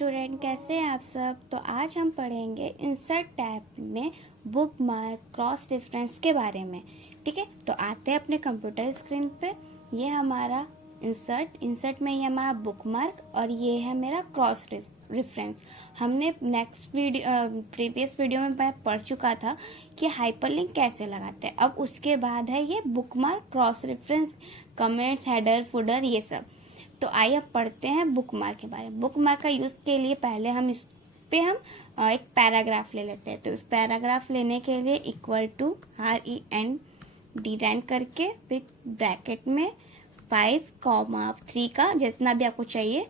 Student, कैसे हैं आप सब। तो आज हम पढ़ेंगे इंसर्ट टैब में बुक मार्क क्रॉस रेफरेंस के बारे में। ठीक है, तो आते हैं अपने कंप्यूटर स्क्रीन पे। ये हमारा इंसर्ट में ये हमारा बुक मार्क और ये है मेरा क्रॉस रेफरेंस। हमने प्रीवियस वीडियो में मैं पढ़ चुका था कि हाइपरलिंक कैसे लगाते हैं। अब उसके बाद है ये book mark cross reference, comments, header, footer, ये सब। तो आइए अब पढ़ते हैं बुक मार्क के बारे में। बुक मार्क का यूज़ के लिए पहले हम इस पे एक पैराग्राफ ले लेते हैं। तो इस पैराग्राफ लेने के लिए इक्वल टू REND करके फिर ब्रैकेट में 5,3 का जितना भी आपको चाहिए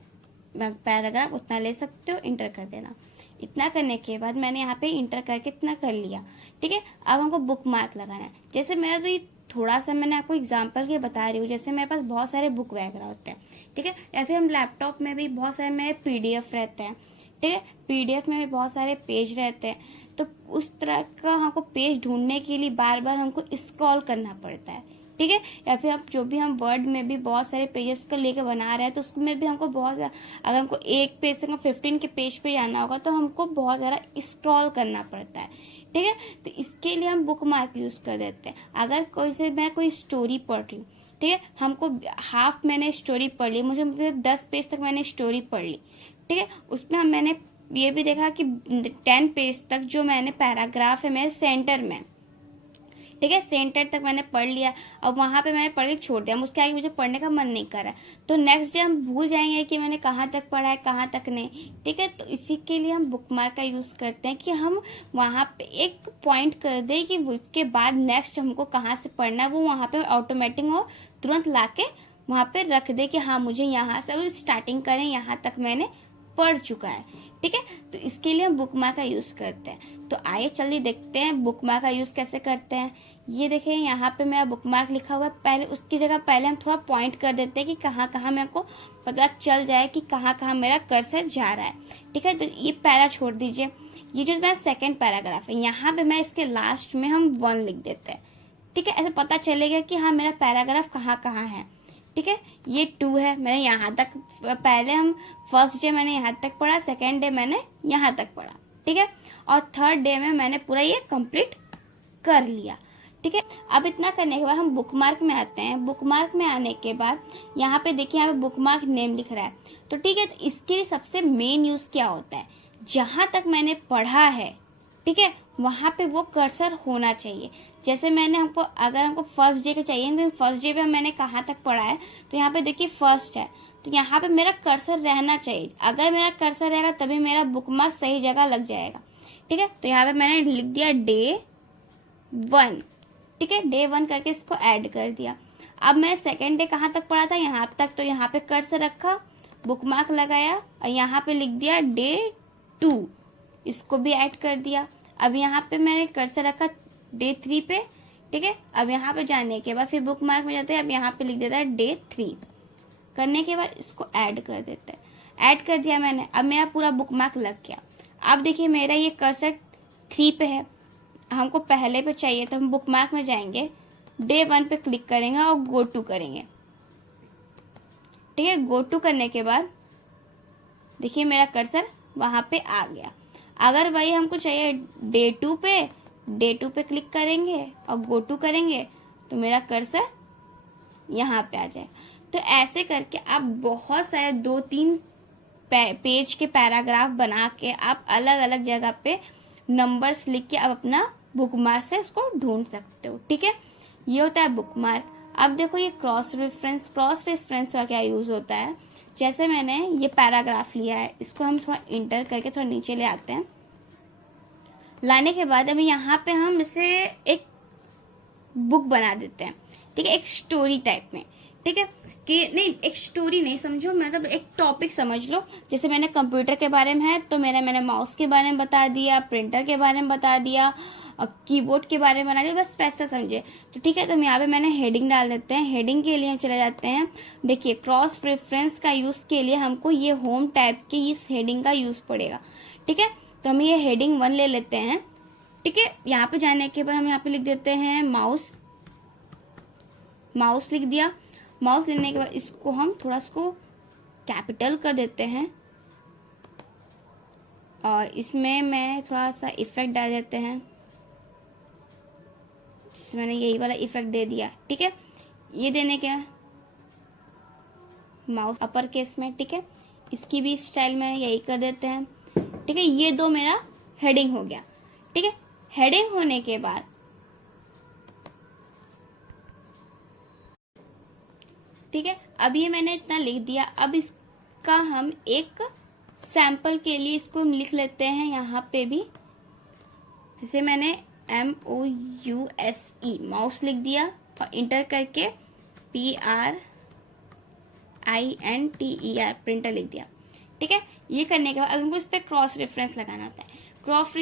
पैराग्राफ उतना ले सकते हो, इंटर कर देना। इतना करने के बाद मैंने यहाँ पे इंटर करके इतना कर लिया। ठीक है, अब हमको बुक मार्क लगाना है। जैसे मेरा तो ये थोड़ा सा मैंने आपको एग्जांपल के बता रही हूँ। जैसे मेरे पास बहुत सारे बुक वगैरह होते हैं, ठीक है, या फिर हम लैपटॉप में भी बहुत सारे मेरे PDF रहते हैं। ठीक है, PDF में भी बहुत सारे पेज रहते हैं। तो उस तरह का हमको पेज ढूंढने के लिए बार बार हमको स्क्रॉल करना पड़ता है। ठीक है, या फिर अब जो भी हम वर्ड में भी बहुत सारे पेजेस को लेकर बना रहे हैं तो उसमें भी हमको अगर हमको एक पेज से 15 के पेज पे जाना होगा तो हमको बहुत ज़्यादा स्क्रॉल करना पड़ता है। ठीक है, तो इसके लिए हम बुक मार्क यूज कर देते हैं। अगर मैं कोई स्टोरी पढ़ रही हूँ, ठीक है, हमको हाफ मैंने स्टोरी पढ़ ली, मुझे 10 पेज तक मैंने स्टोरी पढ़ ली। ठीक है, उसमें मैंने ये भी देखा कि 10 पेज तक जो मैंने पैराग्राफ है मेरे सेंटर में, ठीक है, सेंटर तक मैंने पढ़ लिया। अब वहां पे मैंने पढ़ के छोड़ दिया, उसके आगे मुझे पढ़ने का मन नहीं कर रहा है। तो नेक्स्ट डे हम भूल जाएंगे कि मैंने कहाँ तक पढ़ा है, कहाँ तक नहीं। ठीक है, तो इसी के लिए हम बुक मार्क का यूज करते हैं कि हम वहां पे एक पॉइंट कर दें कि उसके बाद नेक्स्ट हमको कहाँ से पढ़ना है, वो वहां पे ऑटोमेटिक वो तुरंत लाके वहां पे रख दे कि हाँ मुझे यहाँ से स्टार्टिंग करें, यहाँ तक मैंने पढ़ चुका है। ठीक है, तो इसके लिए हम बुक मार्क का यूज करते हैं। तो आइए चलिए देखते हैं बुक मार्क का यूज कैसे करते हैं। ये देखें, यहाँ पे मेरा बुक मार्क लिखा हुआ है। पहले उसकी जगह पहले हम थोड़ा पॉइंट कर देते हैं कि कहाँ कहाँ मेरे को पता चल जाए कि कहाँ कहाँ मेरा कर्सर जा रहा है। ठीक है, तो ये पैरा छोड़ दीजिए। ये जो मेरा सेकेंड पैराग्राफ है, यहाँ पे मैं इसके लास्ट में हम 1 लिख देते हैं। ठीक है, ऐसे पता चलेगा कि हाँ मेरा पैराग्राफ कहाँ कहाँ है। ठीक है, ये 2 है, मैंने यहाँ तक पहले हम फर्स्ट डे मैंने यहाँ तक पढ़ा, सेकेंड डे मैंने यहाँ तक पढ़ा। ठीक है, और थर्ड डे में मैंने पूरा ये कंप्लीट कर लिया। ठीक है, अब इतना करने के बाद हम बुक मार्क में आते हैं। बुक मार्क में आने के बाद यहाँ पे देखिए, यहाँ पे बुक मार्क नेम लिख रहा है। तो ठीक है, तो इसके लिए सबसे मेन यूज क्या होता है, जहां तक मैंने पढ़ा है, ठीक है, वहां पे वो कर्सर होना चाहिए। जैसे अगर हमको फर्स्ट डे के चाहिए तो फर्स्ट डे पे मैंने कहाँ तक पढ़ा है, तो यहाँ पे देखिए फर्स्ट है, तो यहाँ पे मेरा कर्सर रहना चाहिए। अगर मेरा कर्सर रहेगा तभी मेरा बुक मार्क सही जगह लग जाएगा। ठीक है, तो यहाँ पे मैंने लिख दिया डे 1। ठीक है, डे 1 करके इसको ऐड कर दिया। अब मैं सेकेंड डे कहाँ तक पढ़ा था, यहाँ तक, तो यहाँ पे कर्सर रखा, बुक मार्क लगाया और यहाँ पे लिख दिया डे 2, इसको भी ऐड कर दिया। अब यहाँ पे मैंने कर्सर रखा डे 3 पे। ठीक है, अब यहाँ पे जाने के बाद फिर बुक मार्क में जाते हैं। अब यहाँ पे लिख देता है डे 3, करने के बाद इसको ऐड कर देते हैं। ऐड कर दिया मैंने, अब मेरा पूरा बुक मार्क लग गया। अब देखिए मेरा ये कर्सर 3 पे है, हमको पहले पे चाहिए, तो हम बुक मार्क में जाएंगे, डे 1 पे क्लिक करेंगे और गो टू करेंगे। ठीक है, गो टू करने के बाद देखिए मेरा कर्सर वहां पे आ गया। अगर भाई हमको चाहिए डे 2 पे क्लिक करेंगे और गो टू करेंगे तो मेरा कर्सर यहाँ पे आ जाए। तो ऐसे करके आप बहुत सारे 2-3 पेज के पैराग्राफ बना के आप अलग अलग जगह पे नंबर्स लिख के आप अपना बुक मार्क से उसको ढूंढ सकते हो। ठीक है, ये होता है बुक मार्क। अब देखो ये क्रॉस रेफरेंस का क्या यूज होता है। जैसे मैंने ये पैराग्राफ लिया है, इसको हम थोड़ा इंटर करके थोड़ा नीचे ले आते हैं। लाने के बाद अभी यहाँ पे हम इसे एक बुक बना देते हैं। ठीक है, एक स्टोरी टाइप में। ठीक है, कि नहीं, एक स्टोरी नहीं समझो, मतलब एक टॉपिक समझ लो। जैसे मैंने कंप्यूटर के बारे में है तो मैंने माउस के बारे में बता दिया, प्रिंटर के बारे में बता दिया, कीबोर्ड के बारे में बना दिया, बस वैसा समझे। तो ठीक है, तो यहाँ पे मैंने हेडिंग डाल देते हैं। हेडिंग के लिए हम चले जाते हैं। देखिए क्रॉस रेफरेंस का यूज के लिए हमको ये होम टैब की इस हेडिंग का यूज पड़ेगा। ठीक है, तो हम ये हेडिंग 1 ले लेते हैं। ठीक है, यहाँ पे जाने के बाद हम यहाँ पे लिख देते हैं माउस लिख दिया। माउस लेने के बाद इसको हम थोड़ा इसको कैपिटल कर देते हैं। और इसमें मैं थोड़ा सा इफेक्ट डाल देते हैं, जिसमें मैंने यही वाला इफेक्ट दे दिया। ठीक है, ये देने के माउस अपर केस में। ठीक है, इसकी भी स्टाइल में यही कर देते हैं। ठीक है, ये दो मेरा हेडिंग हो गया। ठीक है, हेडिंग होने के बाद ठीक है, अब ये मैंने इतना लिख दिया। अब इसका हम एक सैंपल के लिए इसको लिख लेते हैं यहाँ पे भी। जैसे मैंने MOUSE माउस लिख दिया और इंटर करके PRINTER प्रिंटर लिख दिया। ठीक है, ये करने के बाद अब हमको इस पर क्रॉस रेफरेंस लगाना होता है। क्रॉस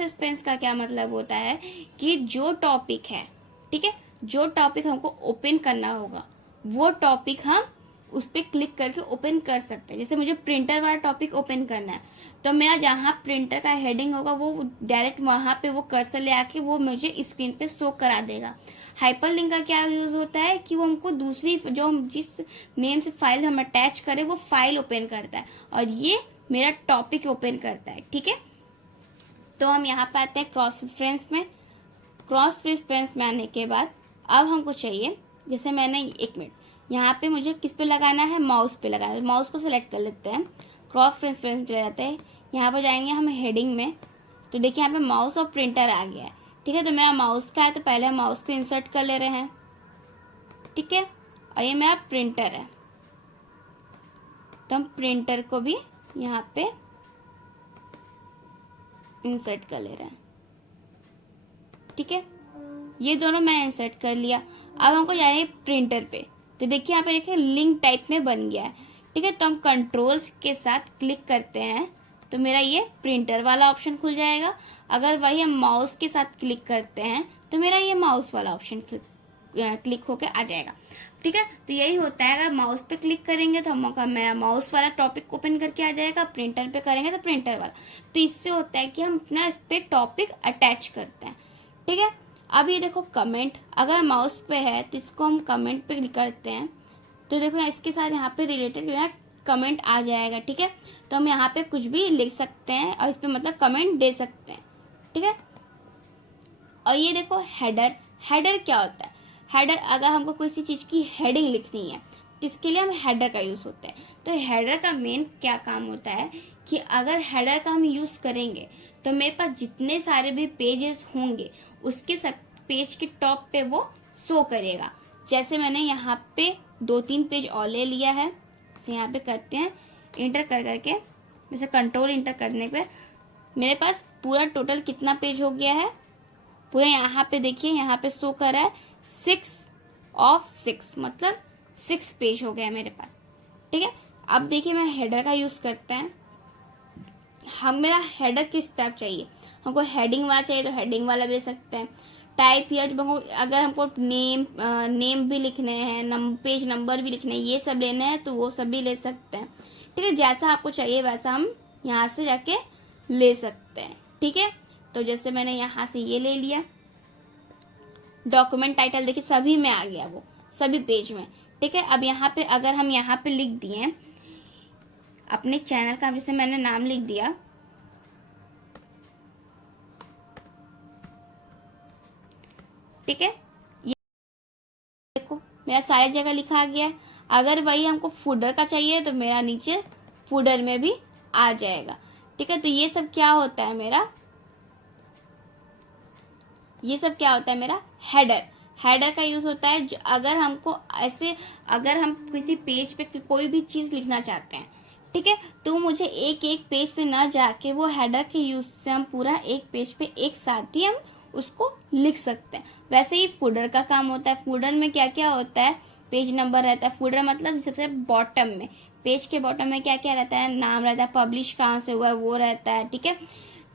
रेफरेंस का क्या मतलब होता है कि जो टॉपिक है, ठीक है, जो टॉपिक हमको ओपन करना होगा वो टॉपिक हम उस पर क्लिक करके ओपन कर सकते हैं। जैसे मुझे प्रिंटर वाला टॉपिक ओपन करना है तो मेरा जहाँ प्रिंटर का हेडिंग होगा वो डायरेक्ट वहां पे वो कर्सर ले आके वो मुझे स्क्रीन पे शो करा देगा। हाइपरलिंक का क्या यूज होता है कि वो हमको दूसरी जो हम जिस नेम से फाइल हम अटैच करें वो फाइल ओपन करता है और ये मेरा टॉपिक ओपन करता है। ठीक है, तो हम यहाँ पे आते हैं क्रॉस रेफरेंस में। क्रॉस रेफरेंस में आने के बाद अब हमको चाहिए, जैसे मैंने 1 मिनट यहाँ पे मुझे किस पे लगाना है, माउस पे लगाना है। माउस को सिलेक्ट कर लेते हैं, क्रॉस रेफरेंस चले जाते हैं, यहाँ पर जाएंगे हम हेडिंग में। तो देखिए यहाँ पे माउस और प्रिंटर आ गया है। ठीक है, तो मेरा माउस का है तो पहले हम माउस को इंसर्ट कर ले रहे हैं। ठीक है, और ये मेरा प्रिंटर है तो हम प्रिंटर को भी यहाँ पे इंसर्ट कर ले रहे हैं। ठीक है, ये दोनों मैं इंसर्ट कर लिया। अब हमको जाए प्रिंटर पे, तो देखिए यहाँ पे देखिए लिंक टाइप में बन गया है। ठीक है, तो हम कंट्रोल्स के साथ क्लिक करते हैं तो मेरा ये प्रिंटर वाला ऑप्शन खुल जाएगा। अगर वही हम माउस के साथ क्लिक करते हैं तो मेरा ये माउस वाला ऑप्शन क्लिक होके आ जाएगा। ठीक है, तो यही होता है, अगर माउस पे क्लिक करेंगे तो हम मेरा माउस वाला टॉपिक ओपन करके आ जाएगा, प्रिंटर पे करेंगे तो प्रिंटर वाला। तो इससे होता है कि हम अपना इस पे टॉपिक अटैच करते हैं। ठीक है, अब ये देखो कमेंट, अगर माउस पे है तो इसको हम कमेंट पे क्लिक करते हैं तो देखो इसके साथ यहाँ पे रिलेटेड कमेंट आ जाएगा। ठीक है, तो हम यहाँ पे कुछ भी लिख सकते हैं और इस पे मतलब कमेंट दे सकते हैं। ठीक है, और ये देखो हेडर। हेडर क्या होता है, हेडर अगर हमको किसी चीज की हेडिंग लिखनी है तो इसके लिए हम हेडर का यूज होता है। तो हेडर का मेन क्या काम होता है कि अगर हेडर का हम यूज करेंगे तो मेरे पास जितने सारे भी पेजेस होंगे उसके सब पेज के टॉप पे वो शो करेगा। जैसे मैंने यहाँ पे 2-3 पेज और ले लिया है, तो यहाँ पे करते हैं इंटर कर करके, जैसे कंट्रोल इंटर करने पे मेरे पास पूरा टोटल कितना पेज हो गया है, पूरा यहाँ पे देखिए यहाँ पे शो कर रहा है 6 मतलब 6 पेज हो गया मेरे पास। ठीक है, अब देखिए मैं हेडर का यूज करते हैं। हम मेरा हेडर किस टाइप चाहिए, हमको हेडिंग वाला चाहिए तो हेडिंग वाला भी ले सकते हैं। टाइप या अगर हमको नेम भी लिखने हैं, पेज नंबर भी लिखने हैं, ये सब लेने हैं तो वो सब भी ले सकते हैं। ठीक है, जैसा आपको चाहिए वैसा हम यहाँ से जाके ले सकते हैं। ठीक है, तो जैसे मैंने यहाँ से ये ले लिया। डॉक्यूमेंट टाइटल देखिए सभी में आ गया, वो सभी पेज में। ठीक है, अब यहाँ पे अगर हम यहाँ पे लिख दिए अपने चैनल का, जैसे मैंने नाम लिख दिया, ठीक है, ये देखो मेरा सारी जगह लिखा गया है। अगर वही हमको फूडर का चाहिए तो मेरा नीचे फूडर में भी आ जाएगा। ठीक है, तो ये सब क्या होता है मेरा, हेडर। हेडर का यूज होता है अगर हमको ऐसे, अगर हम किसी पेज पे कोई भी चीज लिखना चाहते हैं, ठीक है, तो मुझे एक एक पेज पे ना जाके वो हेडर के यूज से हम पूरा एक पेज पे एक साथ ही हम उसको लिख सकते हैं। वैसे ही फूडर का काम होता है। फूडर में क्या क्या होता है, पेज नंबर रहता है। फूडर मतलब सबसे बॉटम में, पेज के बॉटम में क्या क्या रहता है, नाम रहता है, पब्लिश कहाँ से हुआ है वो रहता है। ठीक है,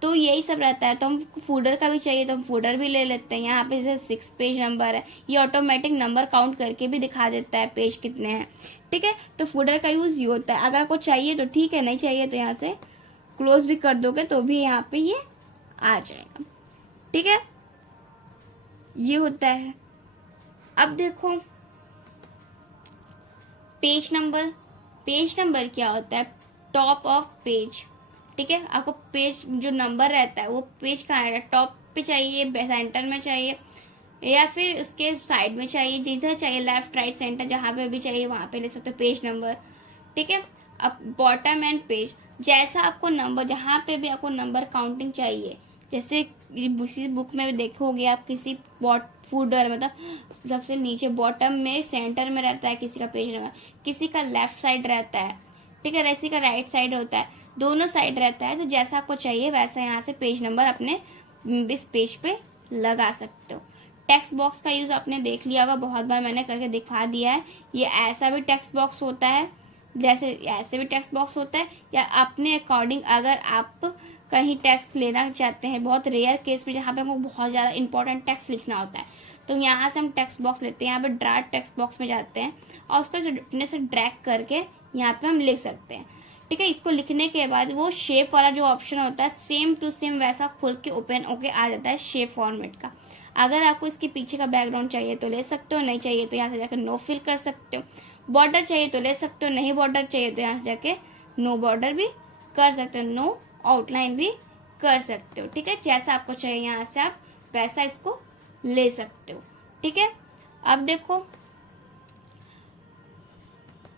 तो यही सब रहता है। तो हम फूडर का भी चाहिए तो हम फूडर भी ले लेते हैं। यहाँ पे जैसे 6 पेज नंबर है, ये ऑटोमेटिक नंबर काउंट करके भी दिखा देता है पेज कितने हैं। ठीक है, तो फूडर का यूज ये होता है। अगर आपको चाहिए तो ठीक है, नहीं चाहिए तो यहाँ से क्लोज भी कर दोगे तो भी यहाँ पे ये आ जाएगा। ठीक है, ये होता है। अब देखो पेज नंबर क्या होता है, टॉप ऑफ पेज। ठीक है, आपको पेज जो नंबर रहता है वो पेज कहाँ रहता है, टॉप पे चाहिए, सेंटर में चाहिए, या फिर उसके साइड में चाहिए, जिधर चाहिए, लेफ्ट राइट सेंटर जहाँ पे भी चाहिए वहां पे ले सकते हो पेज नंबर। ठीक है, अब बॉटम एंड पेज, जैसा आपको नंबर, जहाँ पे भी आपको नंबर काउंटिंग चाहिए, जैसे किसी बुक में भी देखोगे आप, किसी फूडर मतलब सबसे नीचे बॉटम में सेंटर में रहता है किसी का पेज नंबर, किसी का लेफ्ट साइड रहता है, ठीक है, किसी का राइट साइड होता है, दोनों साइड रहता है। तो जैसा आपको चाहिए वैसा यहाँ से पेज नंबर अपने इस पेज पे लगा सकते हो। टेक्स्ट बॉक्स का यूज आपने देख लिया होगा, बहुत बार मैंने करके दिखा दिया है। ये ऐसा भी टेक्स्ट बॉक्स होता है, जैसे ऐसे भी टेक्स्ट बॉक्स होता है, या अपने अकॉर्डिंग अगर आप कहीं टेक्स्ट लेना चाहते हैं, बहुत रेयर केस में जहाँ पे हमको बहुत ज़्यादा इंपॉर्टेंट टेक्स्ट लिखना होता है, तो यहाँ से हम टेक्स्ट बॉक्स लेते हैं, यहाँ पे ड्राफ्ट टेक्स्ट बॉक्स में जाते हैं और उसको अपने से ड्रैग करके यहाँ पे हम लिख सकते हैं। ठीक है, इसको लिखने के बाद वो शेप वाला जो ऑप्शन होता है सेम टू सेम वैसा खुल के ओपन होके आ जाता है शेप फॉर्मेट का। अगर आपको इसके पीछे का बैकग्राउंड चाहिए तो ले सकते हो, नहीं चाहिए तो यहाँ से जाकर नो फिल कर सकते हो, बॉर्डर चाहिए तो ले सकते हो, नहीं बॉर्डर चाहिए तो यहाँ से जाके नो बॉर्डर भी कर सकते हो, नो आउटलाइन भी कर सकते हो। ठीक है, जैसा आपको चाहिए यहाँ से आप वैसा इसको ले सकते हो। ठीक है, अब देखो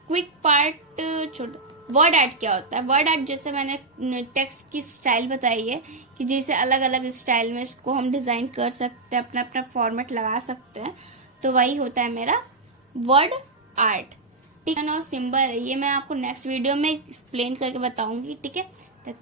क्विक पार्ट छोटा वर्ड ऐड क्या होता है। वर्ड ऐड जैसे मैंने टेक्स्ट की स्टाइल बताई है कि जैसे अलग अलग स्टाइल में इसको हम डिजाइन कर सकते हैं, अपना अपना फॉर्मेट लगा सकते हैं, तो वही होता है मेरा वर्ड आर्ट। ठीक है ना, सिंबल ये मैं आपको नेक्स्ट वीडियो में एक्सप्लेन करके बताऊंगी। ठीक है, तब तक